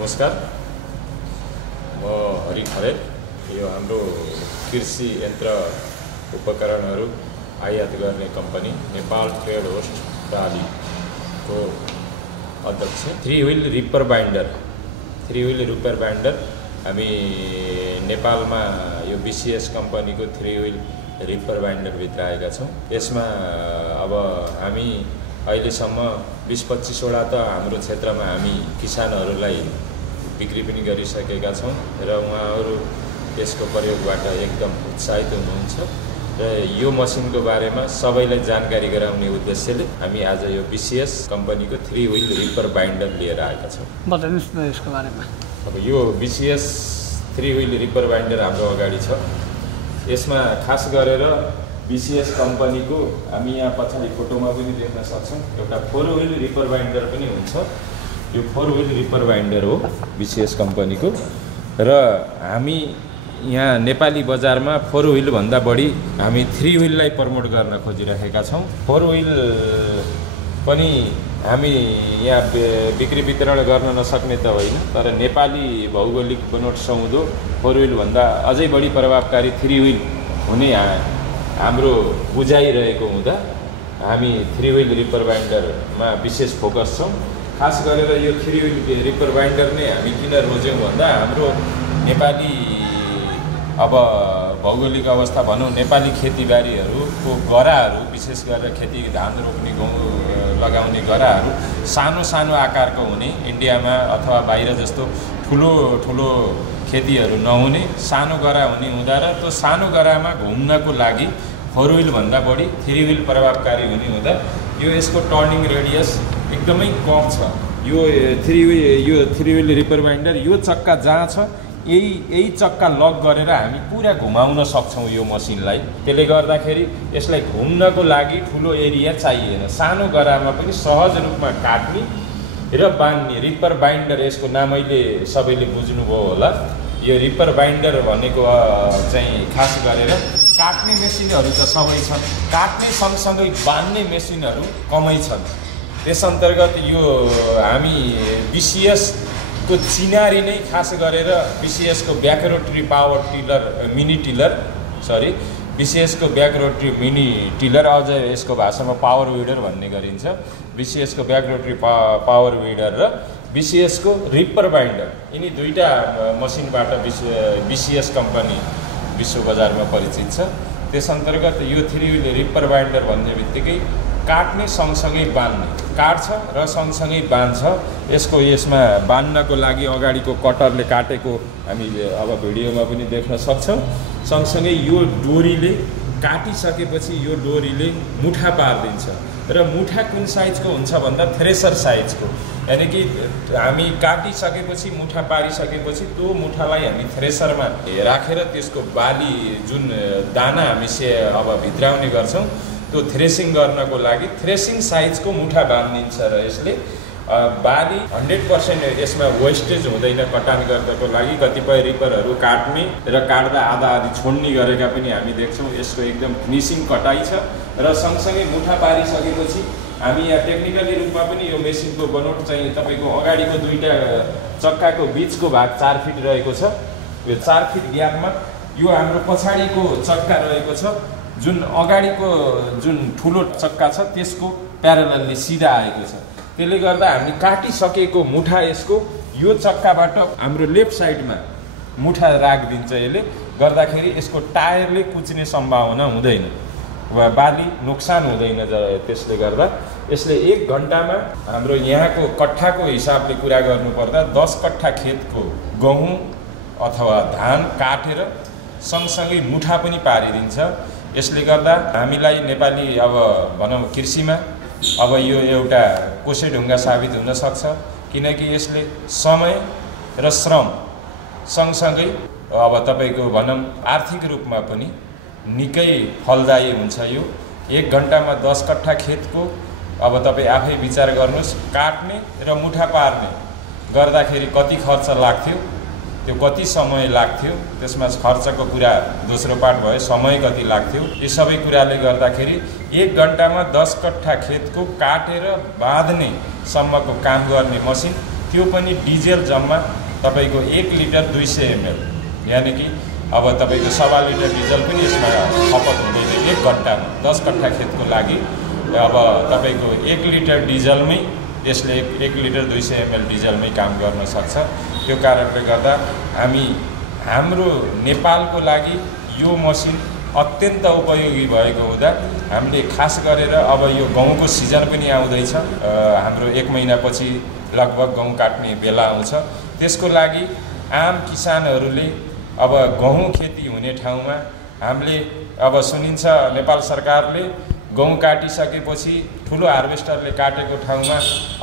नमस्कार, म हरि खरेल। यो हाम्रो कृषि यन्त्र उपकरणहरू आयात गर्ने कम्पनी नेपाल ट्रेड होस्ट प्रालीको अध्यक्ष। थ्री व्हील रिपर बाइन्डर हामी नेपालमा यो बीसीएस कम्पनीको थ्री व्हील रिपर बाइन्डर भित्र आएका छौँ। यसमा अब हामी अहिलेसम्म 20-25 वटा त हाम्रो क्षेत्रमा हामी किसानहरूलाई बिक्री पनि गरिसकेका छौँ र उहाँहरू यसको प्रयोगबाट एकदम उत्साहित हुनुहुन्छ र यो मसिनको बारेमा सबैलाई जानकारी गराउने उद्देश्यले हामी आज यो बीसीएस कम्पनीको थ्री व्हील रिपर बाइन्डर लिएर आएका छौँ। बताउनुहोस् न यसको बारेमा। अब यो BCS three wheel ripper binder हाम्रो अगाडि छ। यसमा खास गरेर बीसीएस कम्पनीको हामी यहाँ पछाडि फोटोमा पनि देख्न सक्छौँ एउटा फोर व्हील रिपर बाइन्डर पनि हुन्छ। यो फोर व्हील रिपर बाइन्डर हो बीसीएस कम्पनीको र हामी यहाँ नेपाली बजारमा फोर व्हील भन्दा बढी हामी थ्री व्हीललाई प्रमोट गर्न खोजिरहेका छौँ। फोर व्हील पनि हामी यहाँ बिक्री वितरण गर्न नसक्ने त होइन, तर नेपाली भौगोलिक बनोट समुदो फोर व्हील भन्दा अझै बढी प्रभावकारी थ्री व्हील हुने हाम्रो बुझाइरहेको हुँदा हामी थ्री व्हील रिपर बाइन्डरमा विशेष फोकस छौँ। खास गरेर यो थ्री व्हील रिपर बाइन्डर नै हामी किन रोज्यौँ भन्दा हाम्रो नेपाली अब भौगोलिक अवस्था भनौँ, नेपाली खेतीबारीहरूको गराहरू विशेष गरेर खेती धान रोप्ने गहुँ लगाउने गराहरू सानो सानो आकारको हुने, इन्डियामा अथवा बाहिर जस्तो ठुलो ठुलो खेतीहरू नहुने सानो गरा हुने हुँदा र त्यो सानो गरामा घुम्नको लागि फोर व्हीलभन्दा बढी थ्री व्हील प्रभावकारी हुने हुँदा यो यसको टर्निङ रेडियस एकदमै कम छ। यो थ्री व्हील रिपर बाइन्डर यो चक्का जहाँ छ यही चक्का लक गरेर हामी पुरा घुमाउन सक्छौँ यो मसिनलाई। त्यसले गर्दाखेरि यसलाई घुम्नको लागि ठुलो एरिया चाहिएन, सानो गरामा पनि सहज रूपमा काट्ने र बान्ने रिपर बाइन्डर यसको नामैले सबैले बुझ्नुभयो होला। यो रिपर बाइन्डर भनेको चाहिँ खास गरेर काट्ने मेसिनहरू त सबै छन्, काट्ने सँगसँगै बान्ने मेसिनहरू कमै छन्। त्यस अन्तर्गत यो हामी बीसीएसको चिनारी नै खास गरेर बीसीएसको ब्याक रोटरी पावर टिलर बीसीएसको ब्याक रोटरी मिनी टिलर, अझ यसको भाषामा पावर विडर भन्ने गरिन्छ। बीसीएसको ब्याक रोटरी पावर विडर र बीसीएसको रिपर बाइन्डर, यिनी दुईटा मसिनबाट बीसीएस कम्पनी विश्व बजारमा परिचित छ। त्यस अन्तर्गत यो थ्री व्हील रिपर बाइन्डर भन्ने बित्तिकै काट्ने सँगसँगै बान्ने, काट्छ र सँगसँगै बान्छ। यसमा बान्नको लागि अगाडिको कटरले काटेको हामीले अब भिडियोमा पनि देख्न सक्छौँ। सँगसँगै यो डोरीले काटिसकेपछि यो डोरीले मुठा पारिदिन्छ र मुठा कुन साइजको हुन्छ भन्दा थ्रेसर साइजको, यानि कि हामी काटिसकेपछि मुठा पारिसकेपछि त्यो मुठालाई हामी थ्रेसरमा राखेर त्यसको बाली जुन दाना हामी अब भित्राउने गर्छौँ त्यो थ्रेसिङ गर्नको लागि थ्रेसिङ साइजको मुठा बाँधिन्छ र यसले बाली 100% यसमा वेस्टेज हुँदैन। कटान गर्नको लागि कतिपय रिपरहरू काट्ने र काट्दा आधा आधी छोड्ने गरेका पनि हामी देख्छौँ। यसको एकदम फिनिसिङ कटाइ छ र सँगसँगै मुठा पारिसकेपछि हामी यहाँ टेक्निकली रूपमा पनि यो मेसिनको बनोट चाहिँ तपाईँको अगाडिको दुईटा चक्काको बिचको भाग 4 फिट रहेको छ। यो 4 फिट ग्यापमा यो हाम्रो पछाडिको चक्का रहेको छ, जुन अगाडिको जुन ठुलो चक्का छ त्यसको प्यारलली सिधा आएको छ। त्यसले गर्दा हामी काटिसकेको मुठा यसको यो चक्काबाट हाम्रो लेफ्ट साइडमा मुठा राखिदिन्छ। यसले गर्दाखेरि यसको टायरले कुच्ने सम्भावना हुँदैन वा बाली नोक्सान हुँदैन। त्यसले गर्दा यसले 1 घन्टामा हाम्रो यहाँको कट्ठाको हिसाबले कुरा गर्नुपर्दा 10 कट्ठा खेतको गहुँ अथवा धान काटेर सँगसँगै मुठा पनि पारिदिन्छ। यसले गर्दा हामीलाई नेपाली अब भनौँ कृषिमा अब यो एउटा कोसेढुङ्गा साबित हुन सक्छ, किनकि यसले समय र श्रम सँगसँगै अब तपाईँको भनौँ आर्थिक रूपमा पनि निकै फलदायी हुन्छ। यो 1 घन्टामा 10 कट्ठा खेतको अब तपाईँ आफै विचार गर्नुहोस्, काट्ने र मुठा पार्ने गर्दाखेरि कति खर्च लाग्थ्यो, त्यो कति समय लाग्थ्यो, त्यसमा खर्चको कुरा दोस्रो पार्ट भयो, समय कति लाग्थ्यो। यी सबै कुराले गर्दाखेरि 1 घन्टामा 10 कट्ठा खेतको काटेर बाँध्ने सम्मको काम गर्ने मसिन त्यो पनि डिजेल जम्मा तपाईको 1 लिटर 200 ml, यानी कि अब तपाईको 1.5 लिटर डिजल पनि यसमा खपत हुँदैन 1 घण्टामा। 10 कट्ठा खेतको लागि अब तपाईको 1 लिटर डिजलमै यसले 1 लिटर 200 ml डिजलमै काम गर्न सक्छ। त्यो कारणले गर्दा हाम्रो नेपालको लागि यो मसिन अत्यन्त उपयोगी भएको हुँदा हामीले खास गरेर अब यो गहुँको सिजन पनि आउँदैछ, हाम्रो 1 महिनापछि लगभग गहुँ काट्ने बेला आउँछ। त्यसको लागि आम किसानहरूले अब गहुँ खेती हुने ठाउँमा हामीले अब सुनिन्छ नेपाल सरकारले गहुँ काटिसकेपछि ठुलो हार्भेस्टरले काटेको ठाउँमा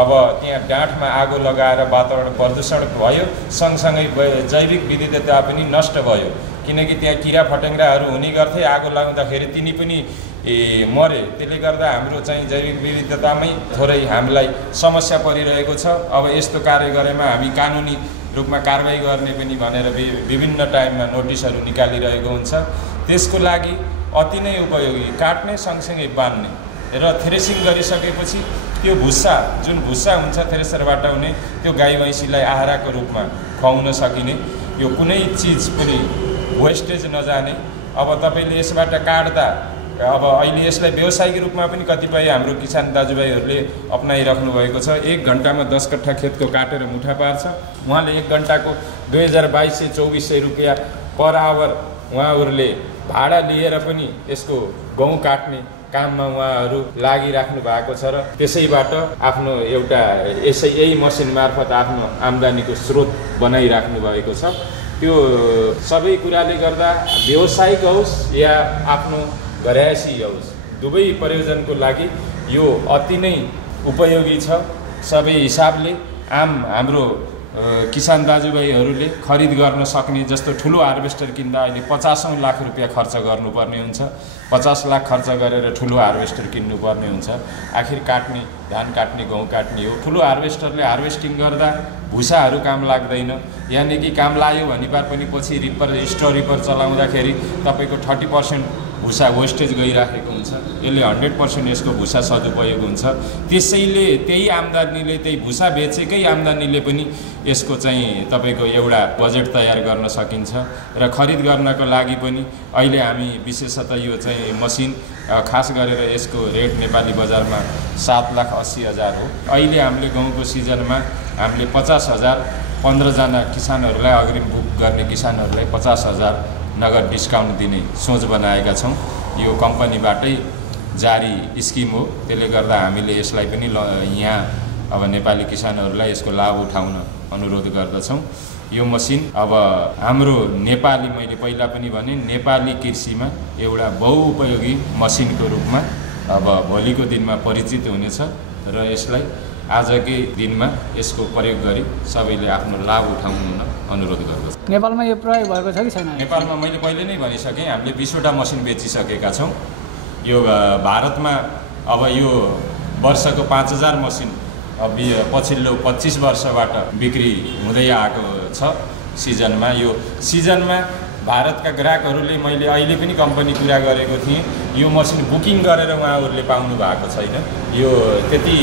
अब त्यहाँ डाँठमा आगो लगाएर वातावरण प्रदूषण भयो, सँगसँगै जैविक विविधता पनि नष्ट भयो, किनकि त्यहाँ किरा फटेङ्ग्राहरू हुने गर्थे, आगो लगाउँदाखेरि तिनी पनि मरे। त्यसले गर्दा हाम्रो चाहिँ जैविक विविधतामै थोरै हामीलाई समस्या परिरहेको छ। अब यस्तो कार्य गरेमा हामी कानुनी रूपमा कारबाही गर्ने पनि भनेर विभिन्न टाइममा नोटिसहरू निकालिरहेको हुन्छ। त्यसको लागि अति नै उपयोगी, काट्ने सँगसँगै बान्ने र थ्रेसिङ गरिसकेपछि त्यो भुस्सा जुन भुस्सा हुन्छ थ्रेसरबाट आउने त्यो गाई भैँसीलाई आहाराको रूपमा खुवाउन सकिने, यो कुनै चिज पनि वेस्टेज नजाने। अब तपाईँले यसबाट काट्दा अब अहिले यसलाई व्यावसायिक रूपमा पनि कतिपय हाम्रो किसान दाजुभाइहरूले अपनाइराख्नु भएको छ। 1 घण्टामा 10 कट्ठा खेतको काटेर मुठा पार्छ। उहाँले 1 घण्टाको 2200-2400 रुपियाँ पर आवर उहाँहरूले भाडा लिएर पनि यसको गहुँ काट्ने काममा उहाँहरू लागिराख्नु भएको छ र त्यसैबाट आफ्नो एउटा यही मसिन मार्फत आफ्नो आम्दानीको स्रोत बनाइराख्नु भएको छ। त्यो सबै कुराले गर्दा व्यावसायिक होस् या आफ्नो घरयासी होस्, दुवै प्रयोजनको लागि यो अति नै उपयोगी छ। सबै हिसाबले हाम्रो किसान दाजुभाइहरूले खरिद गर्न सक्ने, जस्तो ठुलो हार्भेस्टर किन्दा अहिले 50 लाख रुपियाँ खर्च गर्नुपर्ने हुन्छ, 50 लाख खर्च गरेर ठुलो हार्भेस्टर किन्नुपर्ने हुन्छ। आखिर काट्ने धान काट्ने गहुँ काट्ने हो। ठुलो हार्भेस्टरले हार्भेस्टिङ गर्दा भुसाहरू काम लाग्दैन, यानि कि काम लाग्यो भने पनि पछि स्टोर रिपर चलाउँदाखेरि तपाईँको 30% भुसा वेस्टेज गइराखेको हुन्छ। यसले 100% यसको भुसा सदुपयोग हुन्छ। त्यसैले त्यही आम्दानीले, त्यही भुसा बेचेकै आम्दानीले पनि यसको चाहिँ तपाईँको एउटा बजेट तयार गर्न सकिन्छ र खरिद गर्नको लागि पनि अहिले हामी विशेषतः यो चाहिँ मसिन खास गरेर यसको रेट नेपाली बजारमा 7,80,000 हो। अहिले हामीले गहुँको सिजनमा हामीले 50,000 15 जना किसानहरूलाई अग्रिम बुक गर्ने किसानहरूलाई 50,000 नगद डिस्काउन्ट दिने सोच बनाएका छौँ। यो कम्पनीबाटै जारी स्किम हो। त्यसले गर्दा हामीले यसलाई पनि यहाँ अब नेपाली किसानहरूलाई यसको लाभ उठाउन अनुरोध गर्दछौँ। यो मसिन अब हाम्रो नेपाली, मैले पहिला पनि भने, नेपाली कृषिमा एउटा बहुउपयोगी मसिनको रूपमा अब भोलिको दिनमा परिचित हुनेछ र यसलाई आजकै दिनमा यसको प्रयोग गरी सबैले आफ्नो लाभ उठाउनु अनुरोध गर्दछु। नेपालमा यो प्रयोग भएको छ कि छैन? नेपालमा मैले पहिले नै भनिसकेँ, हामीले 20वटा मसिन बेचिसकेका छौँ। यो भारतमा अब यो वर्षको 5000 मसिन पछिल्लो 25 वर्षबाट बिक्री हुँदै आएको छ। सिजनमा यो सिजनमा भारतका ग्राहकहरूले, मैले अहिले पनि कम्पनी कुरा गरेको थिएँ, यो मसिन बुकिङ गरेर उहाँहरूले पाउनु भएको छैन। यो त्यति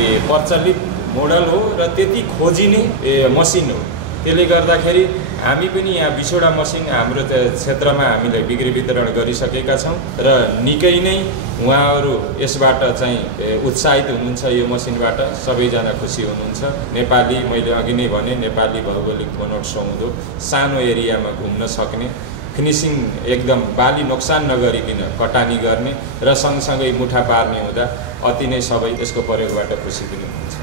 प्रचलित मोडल हो र त्यति खोजिने मसिन हो। त्यसले गर्दाखेरि हामी पनि यहाँ 20वटा मसिन हाम्रो क्षेत्रमा हामीले बिक्री वितरण गरिसकेका छौँ र निकै नै उहाँहरू यसबाट चाहिँ उत्साहित हुनुहुन्छ। यो मसिनबाट सबैजना खुसी हुनुहुन्छ। नेपाली, मैले अघि नै भने, नेपाली भौगोलिक बनोट सुहाउँदो, सानो एरियामा घुम्न सक्ने, फिनिसिङ एकदम बाली नोक्सान नगरिकन कटानी गर्ने र सँगसँगै मुठा पार्ने हुँदा अति नै सबै यसको प्रयोगबाट खुसी पनि हुन्छ।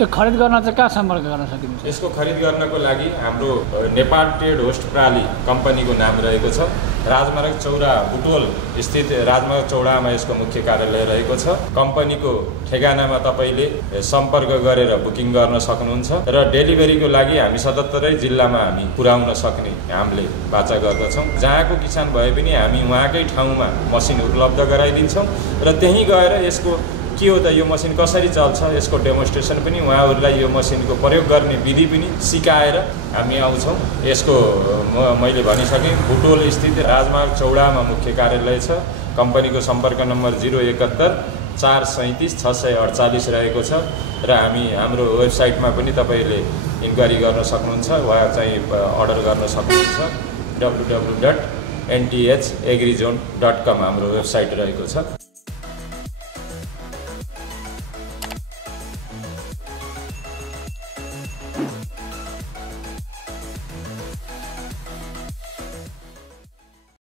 यो खरिद गर्न चाहिँ कहाँ सम्पर्क गर्न सकिन्छ? यसको खरिद गर्नको लागि हाम्रो नेपाल ट्रेड होस्ट प्राली कम्पनीको नाम रहेको छ। राजमार्ग चौडा, बुटोल स्थित राजमार्ग चौडामा यसको मुख्य कार्यालय रहेको छ। कम्पनीको ठेगानामा तपाईँले सम्पर्क गरेर बुकिङ गर्न सक्नुहुन्छ र डेलिभरीको लागि हामी 77 जिल्लामा हामी पुर्याउन सक्ने हामीले वाचा गर्दछौँ। जहाँको किसान भए पनि हामी उहाँकै ठाउँमा मसिन उपलब्ध गराइदिन्छौँ र त्यहीँ गएर यसको के हो त, यो मसिन कसरी चल्छ, यसको डेमोन्स्ट्रेसन पनि उहाँहरूलाई यो मसिनको प्रयोग गर्ने विधि पनि सिकाएर हामी आउँछौँ। यसको मैले भनिसकेँ, बुटोल स्थित राजमार्ग चौडामा मुख्य कार्यालय छ। कम्पनीको सम्पर्क नम्बर 071 437 648 रहेको छ र हाम्रो वेबसाइटमा पनि तपाईले इन्क्वायरी गर्न सक्नुहुन्छ वा चाहिँ अर्डर गर्न सक्नुहुन्छ www.nthagrizone.com हाम्रो वेबसाइट रहेको छ।